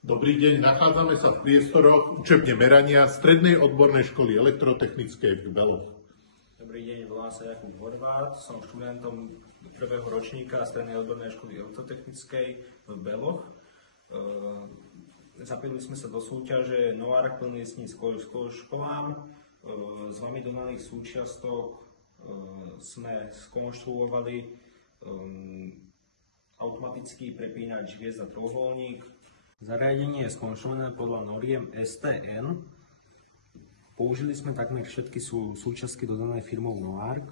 Dobrý deň, nachádzame sa v priestoroch učebne merania Strednej odbornej školy elektrotechnickej v Beloch. Dobrý deň, volám sa Jakub Horváth, som študentom prvého ročníka Strednej odbornej školy elektrotechnickej v Beloch. Zapojili sme sa do súťaže Novark plný sní školám. Z vami dodaných súčiastok sme skonštruovali automatický prepínač hviezd a trojuholník. Zariadenie je skonštruované podľa noriem STN. Použili sme takmer všetky súčiastky dodané firmou Novark.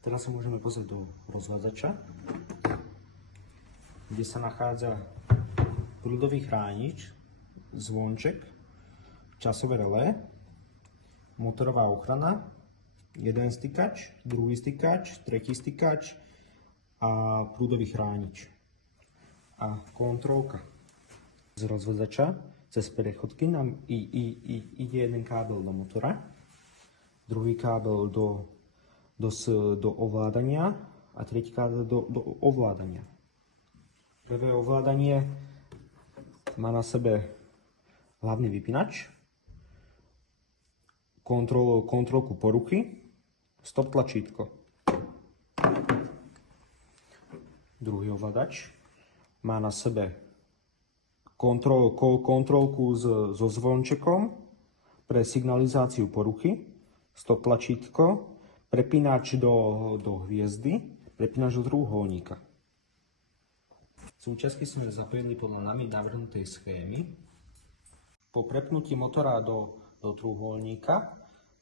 Teraz sa môžeme pozrieť do rozvádzača, kde sa nachádza prúdový chránič, zvonček, časové relé, motorová ochrana, jeden stykač, druhý stykač, tretí stykač a prúdový chránič. A kontrolka. Z rozvádzača cez prechodky nám ide jeden kábel do motora, druhý kábel do ovládania a tretí kábel do ovládania. Prvé ovládanie má na sebe hlavný vypínač, kontrolku poruchy, stop tlačítko. Druhý ovládač má na sebe kontrolku so zvončekom pre signalizáciu poruchy, stop tlačítko, prepínač do hviezdy, prepínač do trojuholníka. Súčiastky sme zapojili podľa nami navrhnutej schémy. Po prepnutí motora do trojuholníka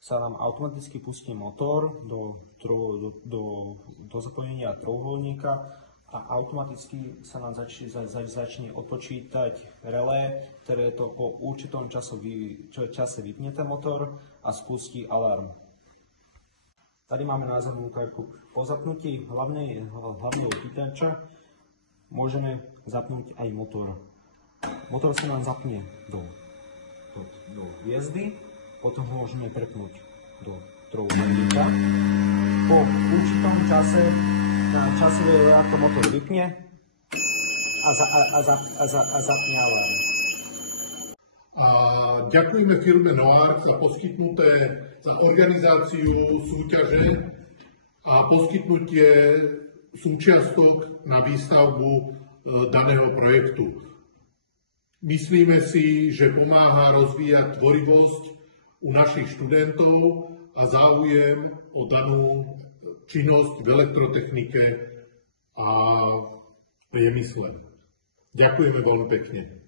sa nám automaticky pustí motor do zapojenia trojuholníka a automaticky sa nám začne odpočítať relé, ktoré to po určitom čase vypne ten motor a spustí alarm. Tady máme názornú ukážku. Po zapnutí hlavného vypínača môžeme zapnúť aj motor. Motor sa nám zapne do hviezdy, potom ho môžeme prepnúť do trojuholníka. Po určitom čase časový reaktor motor vypne a zapne alarm. Ďakujeme firme Novark za organizáciu súťaže a poskytnutie súčiastok na výstavbu daného projektu. Myslíme si, že pomáha rozvíjať tvorivosť u našich študentov a záujem o danú činnosť v elektrotechnike a priemysle. Ďakujeme veľmi pekne.